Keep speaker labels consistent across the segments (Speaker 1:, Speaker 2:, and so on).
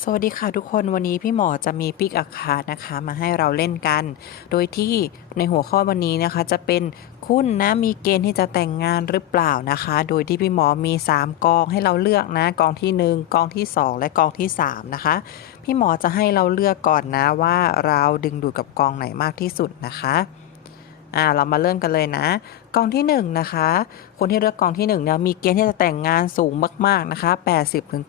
Speaker 1: สวัสดีค่ะทุกคนวันนี้พี่หมอจะมีปิกอาคาดนะคะ มาให้เราเล่นกัน โดยที่ในหัวข้อวันนี้นะคะ จะเป็นคุณนะมีเกณฑ์ที่จะแต่งงานหรือเปล่านะคะ โดยที่พี่หมอมี 3 กองให้เราเลือกนะ กองทีหนึ่1 กองที่ 2 และกองที่ 3 นะคะ พี่หมอจะให้เราเลือกก่อนนะว่าเราดึงดูดกับกองไหนมากที่สุดนะคะ อ่าเรามาเริ่มกันเลยนะ กองที่1นะคะ คนที่เลือกกองที่1เนี่ยมีเกณฑ์ที่จะแต่งงานสูงมากๆนะคะ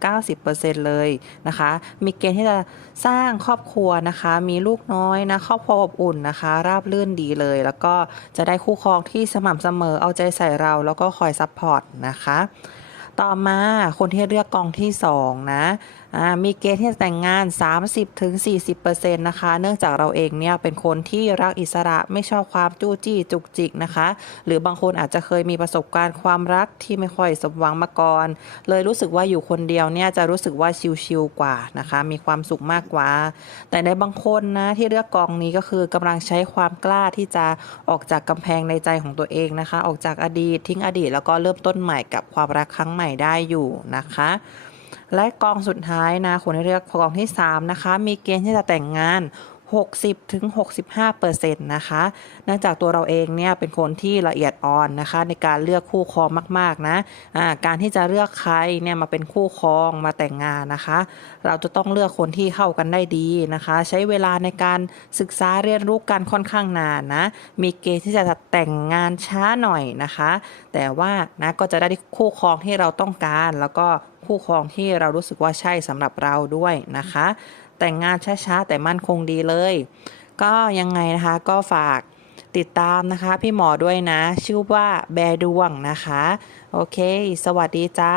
Speaker 1: 80-90%เลยนะคะ มีเกณฑ์ที่จะสร้างครอบครัวนะคะ มีลูกน้อยนะครอบครัวอบอุ่นนะคะ ราบรื่นดีเลย แล้วก็จะได้คู่ครองที่สม่ำเสมอเอาใจใส่เราแล้วก็คอยซัพพอร์ตนะคะ ต่อมาคนที่เลือกกองที่ 2 นะมีเกณฑ์ที่จะแต่งงาน 30-40%นะคะ เนื่องจากเราเองเนี่ยเป็นคนที่รักอิสระไม่ชอบความจู้จี้จุกจิกนะคะ หรือบางคนอาจจะเคยมีประสบการณ์ความรักที่ไม่ค่อยสมหวังมาก่อน เลยรู้สึกว่าอยู่คนเดียวเนี่ยจะรู้สึกว่าชิลๆกว่านะคะ มีความสุขมากกว่า แต่ในบางคนนะที่เลือกกองนี้ก็คือกำลังใช้ความกล้าที่จะออกจากกำแพงในใจของตัวเองนะคะ ออกจากอดีตทิ้งอดีตแล้วก็เริ่มต้นใหม่กับความรักครั้งใหม่ได้อยู่นะคะ และกองสุดท้ายนะคนเลือกกองที่ 3 นะคะ มีเกณฑ์ที่จะแต่งงาน 60ถึง65%นะคะเนื่องจากตัวเราเองเนี่ยเป็นคนที่ละเอียดอ่อนนะคะ ในการเลือกคู่ครองมากๆนะอ่าการที่จะเลือกใครเนี่ยมาเป็นคู่ครองมาแต่งงานนะคะ เราจะต้องเลือกคนที่เข้ากันได้ดีนะคะ ใช้เวลาในการศึกษาเรียนรู้กันค่อนข้างนานนะ มีเกณฑ์ที่จะแต่งงานช้าหน่อยนะคะ แต่ว่านะก็จะได้คู่ครองที่เราต้องการแล้วก็คู่ครองที่เรารู้สึกว่าใช่สำหรับเราด้วยนะคะ แต่งงานช้าๆแต่มั่นคงดีเลย ก็ยังไงนะคะก็ฝากติดตามนะคะ พี่หมอด้วยนะ ชื่อว่าแบรดวงนะคะ โอเค สวัสดีจ้า